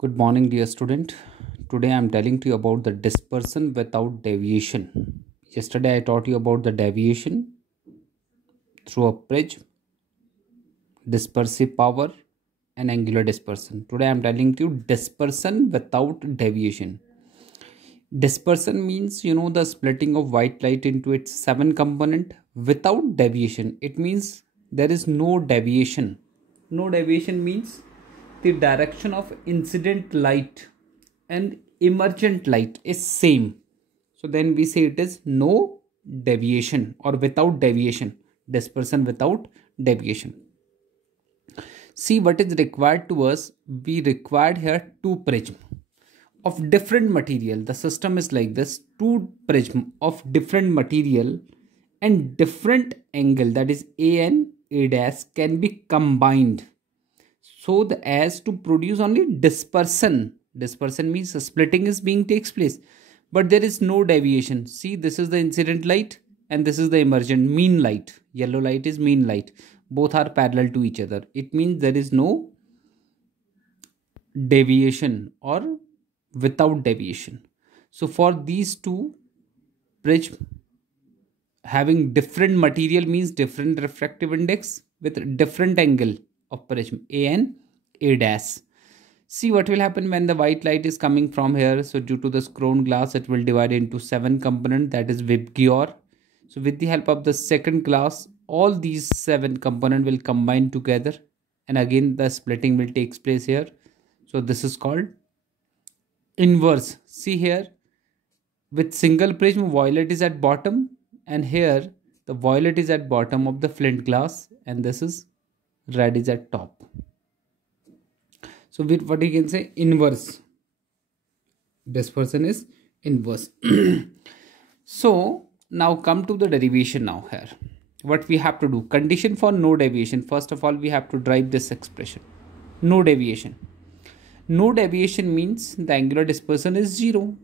Good morning, dear student. Today I am telling to you about the dispersion without deviation. Yesterday I taught you about the deviation through a prism, dispersive power, and angular dispersion. Today I am telling to you dispersion without deviation. Dispersion means the splitting of white light into its 7 component without deviation. It means there is no deviation. No deviation means the direction of incident light and emergent light is same. So then we say it is no deviation or without deviation. Dispersion without deviation. See what is required to us. We required here two prism of different material. The system is like this: two prism of different material and different angle, that is A and A dash, can be combined so as to produce only dispersion. Dispersion means splitting is being takes place, but there is no deviation. See, this is the incident light and this is the emergent mean light. Yellow light is mean light. Both are parallel to each other. It means there is no deviation or without deviation. So for these two prism having different material means different refractive index with different angle of prism A and A dash. See what will happen when the white light is coming from here. So due to this crown glass, it will divide into 7 components, that is Vibgyor. So with the help of the second glass, all these 7 components will combine together, and again the splitting will take place here. So this is called inverse. See here, with single prism, violet is at bottom, and here the violet is at bottom of the flint glass, and this is red is at top. So with what you can say, inverse. Dispersion is inverse. So now come to the derivation now here. What we have to do? Condition for no deviation. First of all, we have to derive this expression. No deviation. No deviation means the angular dispersion is 0.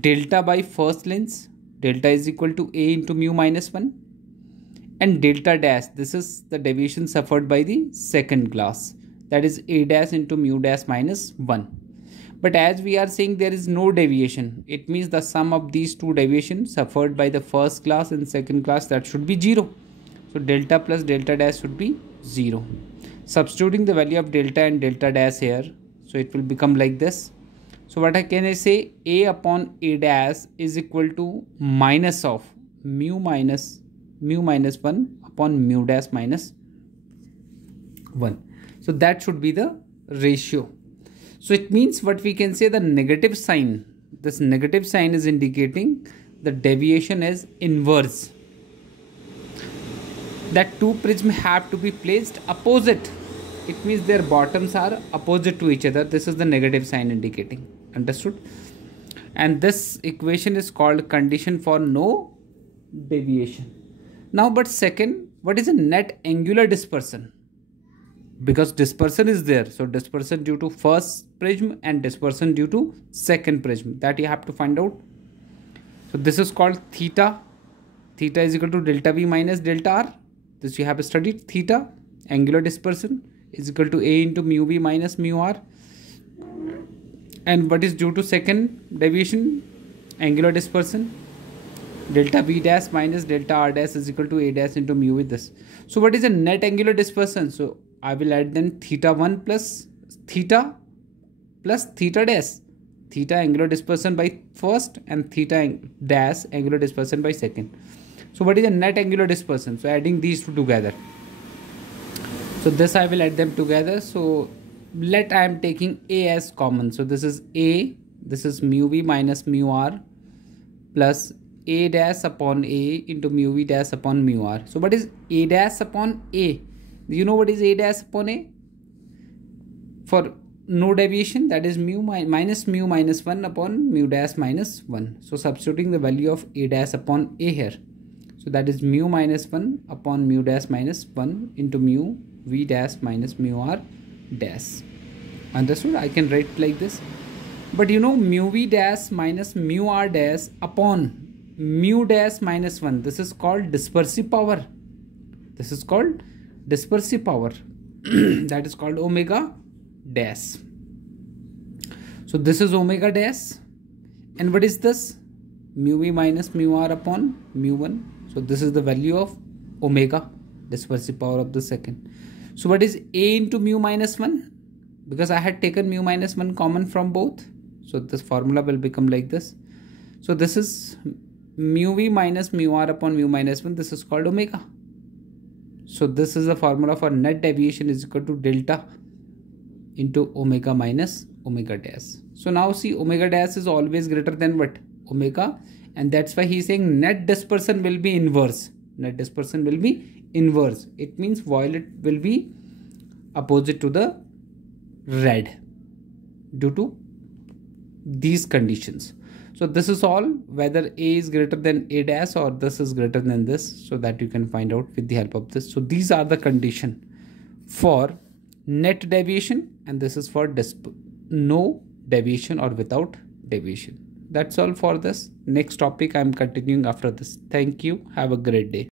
Delta by first lens. Delta is equal to A into mu minus 1. And delta dash, this is the deviation suffered by the second glass, that is A dash into mu dash minus 1. But as we are saying there is no deviation, it means the sum of these two deviations suffered by the first class and second class, that should be 0. So delta plus delta dash should be 0. Substituting the value of delta and delta dash here, so it will become like this. So what can I say? A upon A dash is equal to minus of mu minus 1 upon mu dash minus 1. So that should be the ratio. So it means what we can say, the negative sign. This negative sign is indicating the deviation is inverse. That two prisms have to be placed opposite. It means their bottoms are opposite to each other. This is the negative sign indicating. Understood? And this equation is called condition for no deviation. Now, but second, what is a net angular dispersion? Because dispersion is there. So dispersion due to first prism and dispersion due to second prism, that you have to find out. So this is called theta. Theta is equal to delta V minus delta R. This you have studied. Theta, angular dispersion, is equal to A into mu V minus mu R. And what is due to second deviation? Angular dispersion. Delta V dash minus delta R dash is equal to A dash into mu with this. So what is a net angular dispersion? So I will add then theta 1 plus theta dash. Theta angular dispersion by first and theta dash angular dispersion by second. So what is a net angular dispersion? So adding these two together. So this I will add them together. So let I am taking A as common. So this is A, this is mu V minus mu R plus A dash upon A into mu V dash upon mu R. So what is A dash upon A? You know what is A dash upon A? For no deviation, that is mu minus 1 upon mu dash minus 1. So substituting the value of A dash upon A here. So that is mu minus 1 upon mu dash minus 1 into mu V dash minus mu R dash. Understood? I can write like this. But mu V dash minus mu R dash upon mu dash minus 1. This is called dispersive power. This is called dispersive power. That is called omega dash. So this is omega dash. And what is this? Mu v minus mu r upon mu 1. So this is the value of omega, dispersive power of the second. So what is a into mu minus 1? Because I had taken mu minus 1 common from both. So this formula will become like this. So this is mu v minus mu r upon mu minus 1. This is called omega. So this is the formula for net deviation is equal to delta into omega minus omega dash. So now see, omega dash is always greater than what? Omega. And that's why he's saying net dispersion will be inverse. Net dispersion will be inverse. It means violet will be opposite to the red due to these conditions. So this is all, whether a is greater than a dash or this is greater than this, so that you can find out with the help of this. So these are the condition for net deviation, and this is for no deviation or without deviation. That's all for this. Next topic I am continuing after this. Thank you. Have a great day.